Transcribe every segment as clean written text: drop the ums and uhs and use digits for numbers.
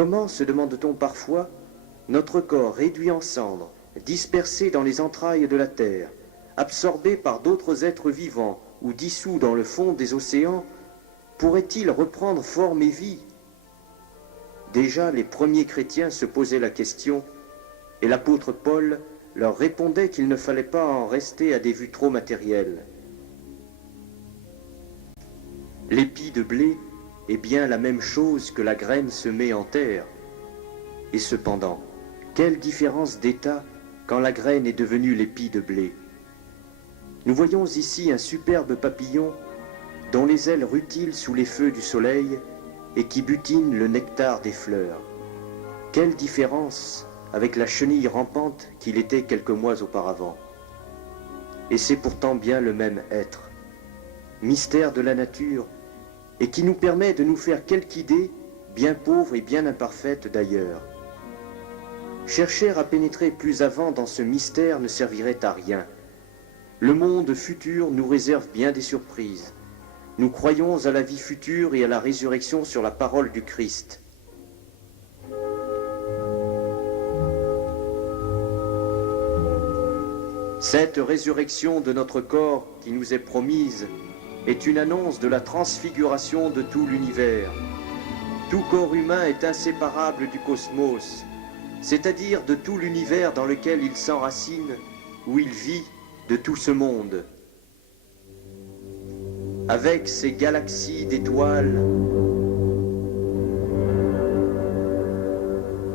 Comment, se demande-t-on parfois, notre corps réduit en cendres, dispersé dans les entrailles de la terre, absorbé par d'autres êtres vivants ou dissous dans le fond des océans, pourrait-il reprendre forme et vie? Déjà les premiers chrétiens se posaient la question, et l'apôtre Paul leur répondait qu'il ne fallait pas en rester à des vues trop matérielles. L'épi de blé est bien la même chose que la graine semée en terre. Et cependant, quelle différence d'état quand la graine est devenue l'épi de blé. Nous voyons ici un superbe papillon dont les ailes rutilent sous les feux du soleil et qui butine le nectar des fleurs. Quelle différence avec la chenille rampante qu'il était quelques mois auparavant. Et c'est pourtant bien le même être, mystère de la nature, et qui nous permet de nous faire quelque idée, bien pauvre et bien imparfaite d'ailleurs. Chercher à pénétrer plus avant dans ce mystère ne servirait à rien. Le monde futur nous réserve bien des surprises. Nous croyons à la vie future et à la résurrection sur la parole du Christ. Cette résurrection de notre corps qui nous est promise est une annonce de la transfiguration de tout l'univers. Tout corps humain est inséparable du cosmos, c'est-à-dire de tout l'univers dans lequel il s'enracine, où il vit de tout ce monde. Avec ses galaxies d'étoiles,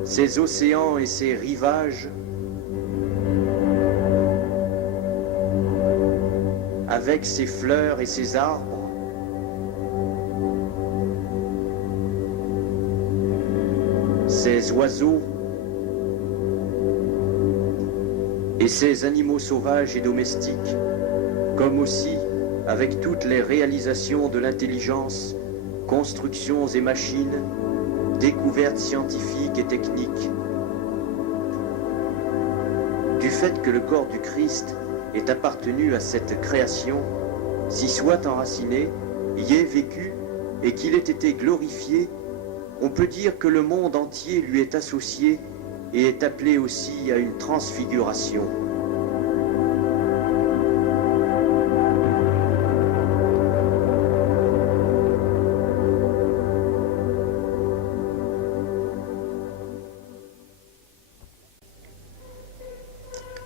ses océans et ses rivages, avec ses fleurs et ses arbres, ses oiseaux et ses animaux sauvages et domestiques, comme aussi avec toutes les réalisations de l'intelligence, constructions et machines, découvertes scientifiques et techniques. Du fait que le corps du Christ est appartenu à cette création, s'y soit enraciné, y ait vécu et qu'il ait été glorifié, on peut dire que le monde entier lui est associé et est appelé aussi à une transfiguration.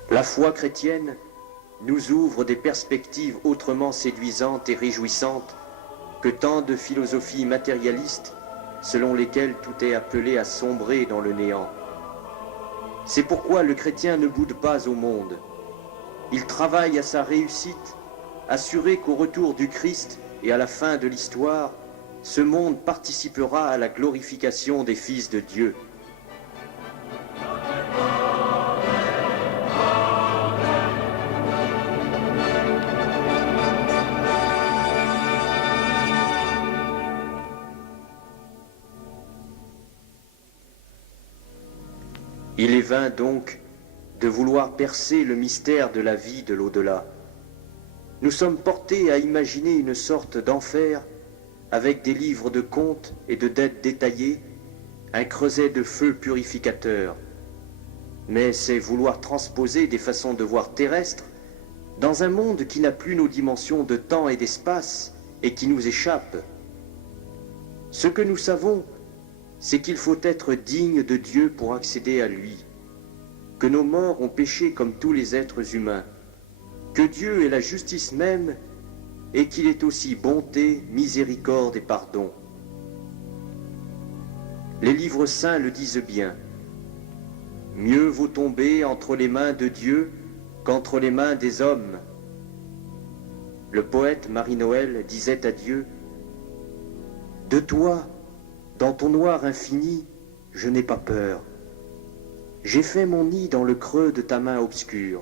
La foi chrétienne nous ouvre des perspectives autrement séduisantes et réjouissantes que tant de philosophies matérialistes selon lesquelles tout est appelé à sombrer dans le néant. C'est pourquoi le chrétien ne boude pas au monde. Il travaille à sa réussite, assuré qu'au retour du Christ et à la fin de l'histoire, ce monde participera à la glorification des fils de Dieu. Il est vain donc de vouloir percer le mystère de la vie de l'au-delà. Nous sommes portés à imaginer une sorte d'enfer avec des livres de contes et de dettes détaillées, un creuset de feu purificateur. Mais c'est vouloir transposer des façons de voir terrestres dans un monde qui n'a plus nos dimensions de temps et d'espace et qui nous échappe. Ce que nous savons, c'est qu'il faut être digne de Dieu pour accéder à lui, que nos morts ont péché comme tous les êtres humains, que Dieu est la justice même et qu'il est aussi bonté, miséricorde et pardon. Les livres saints le disent bien. Mieux vaut tomber entre les mains de Dieu qu'entre les mains des hommes. Le poète Marie-Noël disait à Dieu, « De toi, dans ton noir infini, je n'ai pas peur. J'ai fait mon nid dans le creux de ta main obscure.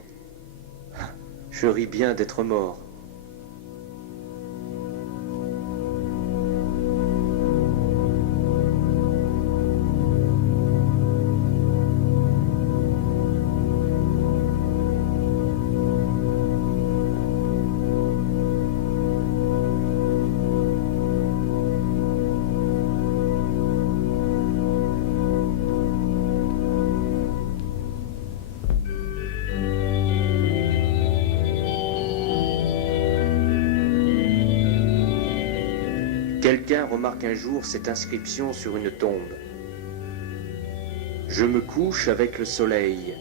Je ris bien d'être mort. » Quelqu'un remarque un jour cette inscription sur une tombe. Je me couche avec le soleil.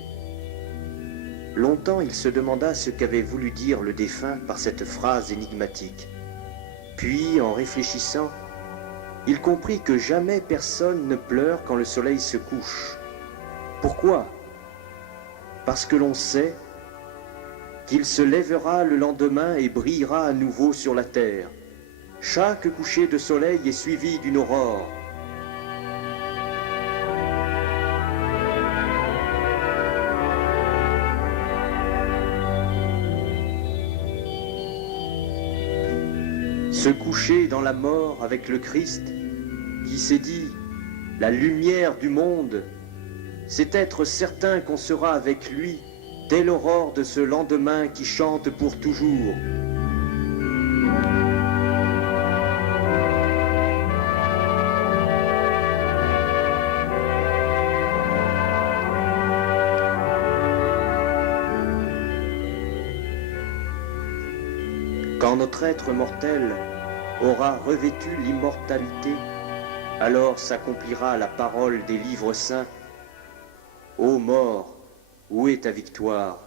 Longtemps il se demanda ce qu'avait voulu dire le défunt par cette phrase énigmatique. Puis, en réfléchissant, il comprit que jamais personne ne pleure quand le soleil se couche. Pourquoi? Parce que l'on sait qu'il se lèvera le lendemain et brillera à nouveau sur la terre. Chaque coucher de soleil est suivi d'une aurore. Se coucher dans la mort avec le Christ, qui s'est dit « La lumière du monde », c'est être certain qu'on sera avec lui dès l'aurore de ce lendemain qui chante pour toujours. Quand notre être mortel aura revêtu l'immortalité, alors s'accomplira la parole des livres saints. Ô mort, où est ta victoire?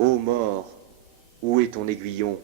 Ô mort, où est ton aiguillon?